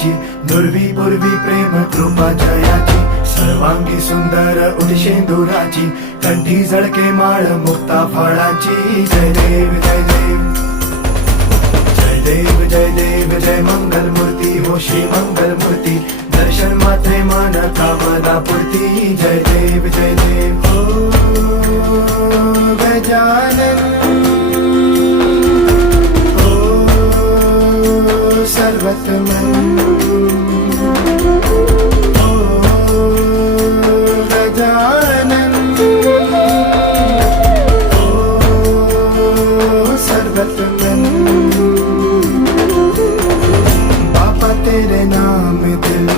तुझची दुर्वी पूर्वी प्रेम कृपा जयाची सर्वांगी सुंदर उदिशेंदुराची कंठी झळके माळ मुक्ता फळाची जय देव जय देव जय देव जय देव जय मंगल मूर्ती हो श्री मंगल मूर्ती दर्शन मात्रे मन कामना पूर्ती जय देव जय देव ओ गजानन ओ सर्वतमन ओ गजानन ओ सर्वतमन तेरे नाम दिल